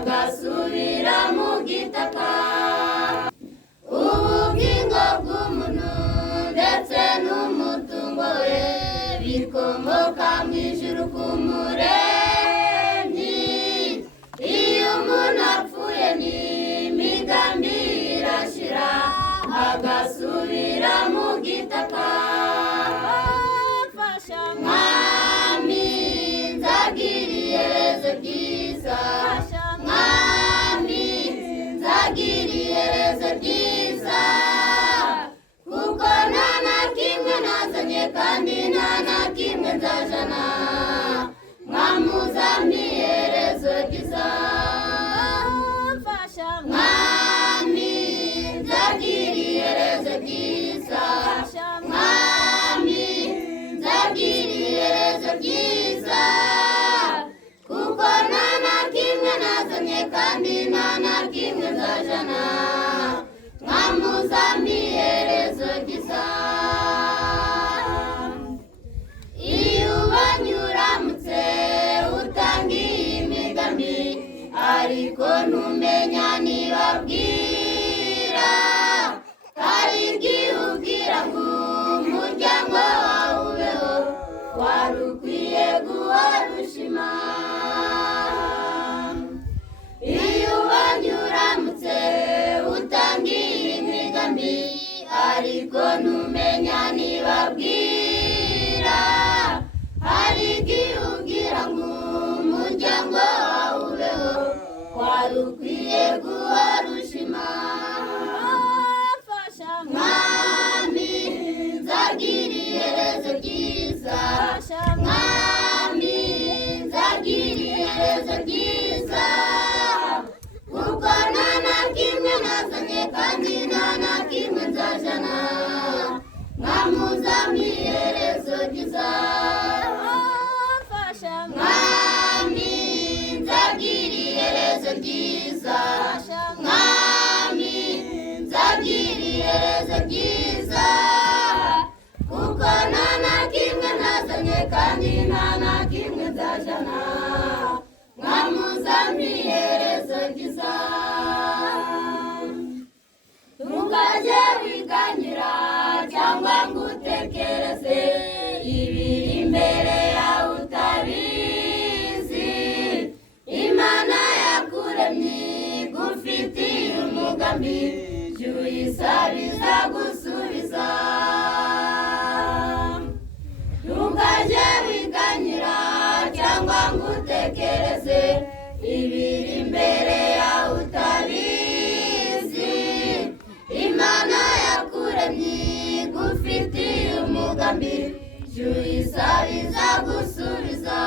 agasubira mu gitaka. Ubugingo bw'umuntu ndetse n'umutungo we bikomoka mu ijuru ku Muremyi. Iyo umuntu apfuye n'imigambi irashira agasubira mu gitaka. Mwami nzagira iherezo ryiza, Mwami nzagira iherezo ryiza, kuko nta na kimwe nazanye kandi nta na kimwe nzajana. Mwami uzampa iherezo ryiza, Mwami nzagira iherezo ryiza, Mwami nzagira iherezo ryiza, kuko nta na kimwe nazanye kandi nta na kimwe nzajana. Mwami uzampa iherezo ryiza. Iyo ubonye uramutse utangiye imigambi ariko ntumenya nibabwira, hari igihe ubwira ngo umuryango wawe ubeho, wari ukwiye guhora ushima. Iyo ubonye uramutse utangiye imigambi ariko ntumenya nibabwira, hari igihe ubwira ngo umuryango wawe ubeho, wari ukwiye guhora ushima. Mwami nzagira iherezo ryiza, Mwami nzagira iherezo ryiza, kuko nta na kimwe nazanye kandi nta na kimwe nzajana. Mwami uzampa iherezo ryiza, Mwami nzagira iherezo ryiza, Mwami nzagira iherezo ryiza, kuko nta na kimwe nazanye kandi nta na kimwe nzajana. Mwami uzampa iherezo ryiza. Ntukajye wiganyira cyangwa ngo utekereze ibiri imbere yawe utabizi. Imana yakuremye igufitiye umugambi, jya uyisaba izagusubiza. Ntukajye wiganyira cyangwa ngo utekereze ibiri imbere yawe utabizi. Imana yakuremye igufitiye umugambi, jya uyisaba izagusubiza.